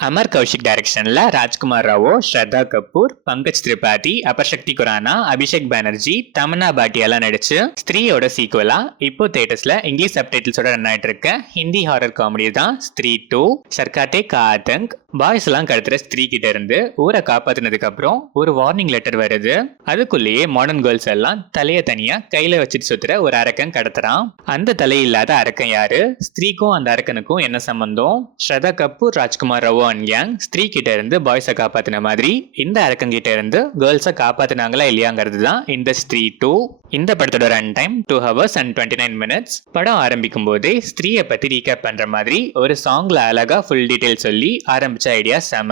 अमर Kaushik direction राजकुमार राव, श्रद्धा कपूर, पंकज त्रिपाठी, अपरशक्ति खुराना, अभिषेक बैनर्जी, तमन्ना भाटिया நடிச்சு ஸ்திரீயோட சீக்குவலா இப்போ தியேட்டர்ஸ்ல English சப்டைட்டில்ஸோட run ஆயிட்டு இருக்க ஹிந்தி ஹாரர் காமெடி தான் ஸ்திரீ 2. சர்க்காத்தே கா ஆதங்க். பாய்ஸ் எல்லாம் கடத்துற ஸ்திரீ கிட்ட இருந்து ஊரை காப்பாத்தினதுக்கு அப்புறம் ஒரு வார்னிங் லெட்டர் வருது. அதுக்குள்ளேயே மாடர்ன் கேர்ள்ஸ் எல்லாம் தலைய தனியா கையில வச்சுட்டு சுத்துற ஒரு அரக்கன் கடத்துறான். அந்த தலை இல்லாத அரக்கன் யாரு? ஸ்திரீக்கும் அந்த அரக்கனுக்கும் என்ன சம்பந்தம்? ஸ்ரதா கபூர், ராஜ்குமார் ராவ் அண்ட் கேங் ஸ்திரீ கிட்ட இருந்து பாய்ஸை காப்பாத்தின மாதிரி இந்த அரக்கன் கிட்ட இருந்து கேர்ள்ஸை காப்பாத்தினாங்களா இல்லையாங்கிறது தான் இந்த ஸ்திரீ 2. இந்த படத்தோட run time 2 hours and 29 minutes. படம் ஆரம்பிக்கும் போதே ஸ்திரீயை பத்தி ரீகேப் பண்ற மாதிரி ஒரு சாங்ல அழகா ஃபுல் டீடைல் சொல்லி ஆரம்பிச்ச ஐடியா செம.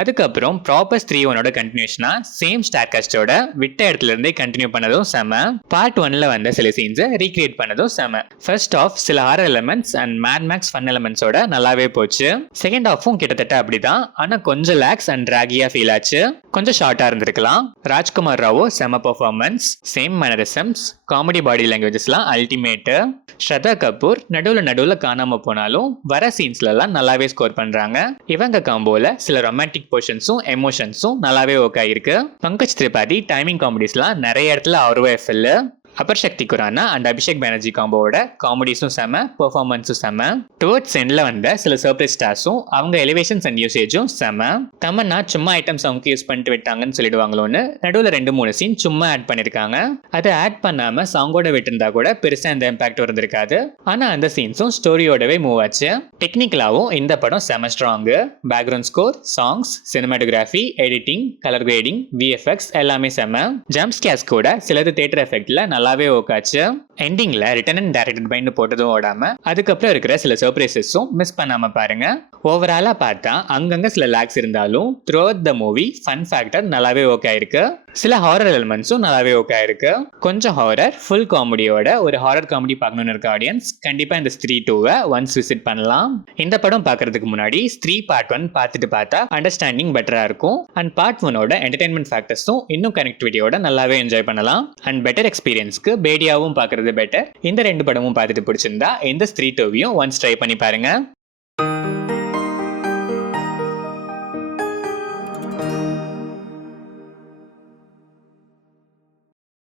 அதுக்கப்புறம் ப்ராப்பர் ஸ்திரீ 1ஓட கண்டினியூஷனா சேம் ஸ்டார் காஸ்டோட விட்ட இடத்துல இருந்தே கண்டினியூ பண்ணதும் செம. பார்ட் 1ல வந்த சில சீன்ஸை ரீக்ரியேட் பண்ணதும் செம. ஃபர்ஸ்ட் ஆஃப் சில horror elements and Mad Max fun எலிமெண்ட்ஸோட நல்லாவே போச்சு. செகண்ட் ஆஃபும் கிட்டத்தட்ட அப்படிதான், ஆனா கொஞ்சம் லேக்ஸ் அண்ட் ராகியா ஃபீல் ஆச்சு. கொஞ்சம் ஷார்ட்டா இருந்திருக்கலாம். ராஜ்குமார் ராவோ செம பெர்ஃபார்மன்ஸ், சேம் மேனரிசம்ஸ், காமெடி பாடி லாங்குவேஜஸ்லாம் அல்டிமேட்டு. ஸ்ரதா கபூர் நடுவுல காணாம போனாலும் வர சீன்ஸ்லாம் நல்லாவே ஸ்கோர் பண்றாங்க. இவங்க காம்போல சில ரொமான்டிக் போர்ஷன்ஸும் எமோஷன்ஸும் நல்லாவே ஒர்க் ஆயிருக்கு. பங்கஜ் திரிபாதி டைமிங் காமெடிஸ்லாம் நிறைய இடத்துல ஆர்ஓஎஃப்எல். अपरशक्ति खुराना அண்ட் அபிஷேக் பானர்ஜி காம்போவோட காமெடிஸும் செம, பெர்ஃபார்மன்ஸும் செம. டுவர்ட்ஸ் எண்ட்ல வந்த சில சர்ப்ரைஸ் ஸ்டார்ஸும் அவங்க எலிவேஷன்ஸ் அண்ட் யூசேஜும் செம. தமன்னா சும்மா ஐட்டம் சாங்க்கு யூஸ் பண்ணிட்டு விட்டாங்கன்னு சொல்லிடுவாங்களோன்னு நடுவில் 2-3 சீன் சும்மா ஆட் பண்ணிருக்காங்க. அதை ஆட் பண்ணாம சாங்கோட விட்டுருந்தா கூட பெருசா இந்த இம்பாக்ட் வந்திருக்காது. ஆனா அந்த சீன்ஸும் ஸ்டோரியோடவே மூவ் ஆச்சு. டெக்னிக்கலாவும் இந்த படம் செம strong. Background score, songs, cinematography, editing, colour grading, VFX எல்லாமே செம. ஜம்ப் ஸ்கேர்ஸ் கூட சிலது தியேட்டர் எஃபெக்ட்ல நல்லாவே ஓகாச்சு. எண்டிங்ல ரிட்டன் அண்ட் டைரக்டட் பைன்னு போட்டதும் ஓடாம அதுக்கப்புறம் இருக்கிற சில சர்ப்ரைசஸும் மிஸ் பண்ணாம பாருங்க. ஓவராலா பார்த்தா அங்கங்க சில லேக்ஸ் இருந்தாலும் through out the movie fun factor நல்லாவே ஓகே ஆயிருக்கு. சில ஹாரர் எலிமெண்ட்ஸும் நல்லாவே ஓகே ஆயிருக்கு. கொஞ்சம் ஹாரர் ஃபுல் காமெடியோட ஒரு ஹாரர் காமெடி பார்க்கணும்னு இருக்க ஆடியன்ஸ் கண்டிப்பா இந்த ஸ்திரீ 2வை ஒன்ஸ் விசிட் பண்ணலாம். இந்த படம் பார்க்கறதுக்கு முன்னாடி ஸ்திரீ பார்ட் 1 பார்த்துட்டு பார்த்தா அண்டர்ஸ்டாண்டிங் பெட்டரா இருக்கும். அண்ட் பார்ட் 1ஓட என்டர்டைன்மெண்ட் ஃபேக்டர்ஸும் இன்னும் கனெக்டிவிட்டியோட நல்லாவே என்ஜாய் பண்ணலாம். அண்ட் பெட்டர் எக்ஸ்பீரியன்ஸ்க்கு பேடியாவும் பார்க்கறது பெட்டர். இந்த 2 படமும் பார்த்துட்டு பிடிச்சிருந்தா இந்த ஸ்திரீ 2வையும் ஒன்ஸ் ட்ரை பண்ணி பாருங்க.